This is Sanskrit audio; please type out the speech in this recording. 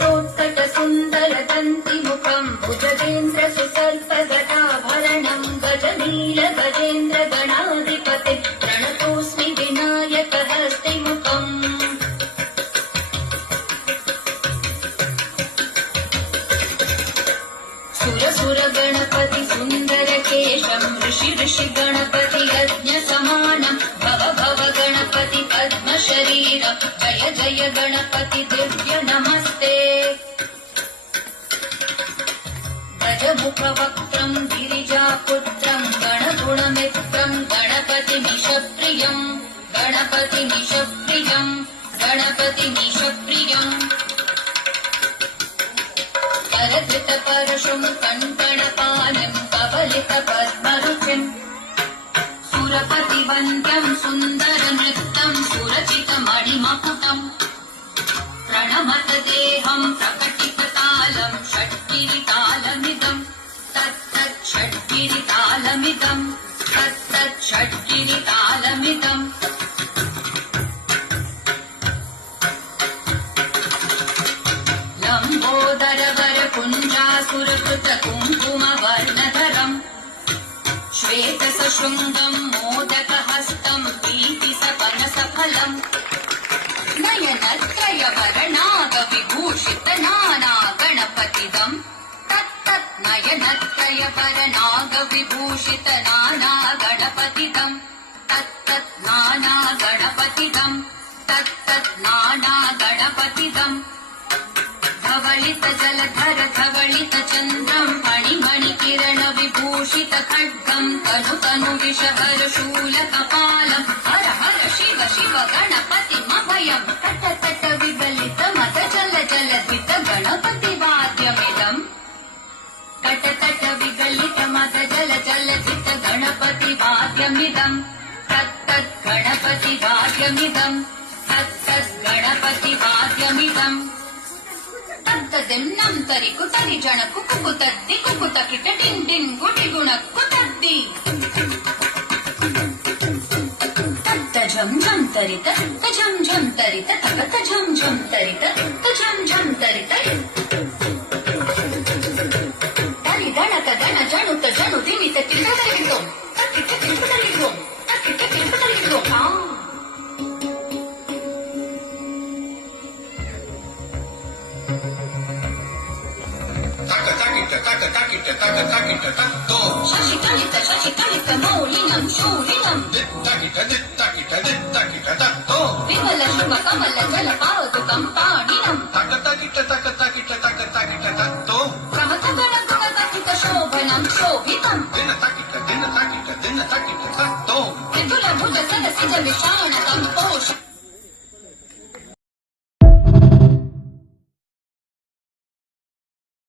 वटोत्कटसुन्दरदन्तिमुखम् भुजगेन्द्रसुसर्पगदाभरणम् गजनीलगजेन्द्रगणाधिपते प्रणतोऽस्मि विनायकहस्तिमुखम् सुरसुरगणपति सुन्दरकेशम् ऋषि गणपति यज्ञसमानम् भव भव गणपति पद्मशरीरम् जय जय गणपति दिव्य नमस्ते गजमुखवक्त्रम् गिरिजापुत्रम् गणगुणमित्रम् गणपतिमिषप्रियम् गणपतिमिषप्रियम् गणपतिमिषप्रियम् करधृतपरशुम् कङ्कणपाणिम् कवलितपद्मरुचिम् सुरपतिवन्द्यम् सुन्दरनृत्यम् सुरचितमणिमकुटम् प्रणमत देहम् प्रकटिततालम् षट्गिरितालमिदम् तत्तत् षट्गिरितालमिदम् तत्तत् षट्गिरितालमिदम् लम्बोदरवरकुञ्जासुरकृत कुङ्कुमवर्णधरम् श्वेतसशृङ्गम् मोदकहस्तम् प्रीतिसपनसफलम् नयनत्रयवरनागविभूषित नाना गणपतिदम् तत्तत् नयनत्रयवरनागविभूषित नाना गणपतिदम् तत्तत् नाना गणपतिदम् तत्तत् नाना गणपतिदम् धवलित जलधर धवलित चन्द्रम् मणिमणिकिरण विभूषित खड्गम् तनु तनु विषहर शूलकपालम् हर हर शिव शिव गणपतिमभयम् तट तट विगलित मद जल जलधित गणपति वाद्यमिदम् तट तट विगलित मद जल जलधित गणपति वाद्यमिदम् तत्तत् गणपति वाद्यमिदम् तत्तत् गणपति वाद्यमिदम् तद्दिन्नं तरि कुतरि जण कुकुतद्दि कुकुत किट टिन् टिन् गुटि गुण कुतद्दि तज्जं जं तरित तजं जं तरित तग तजं जं तरित तजं जं तरित तरि गणक गण जणुत जणु दिमित तिलदलितो तक्किट तिलदलितो तक्किट तिलदलितो शशिकलित मौलिनम् शूलिनम् विमल शुभ कमल जल पावतुकम् पाणिनम् प्रमथ गण गुणकथित शोभनम् शोभितम् विपुल भुज सदसिज विषाणकम् पोष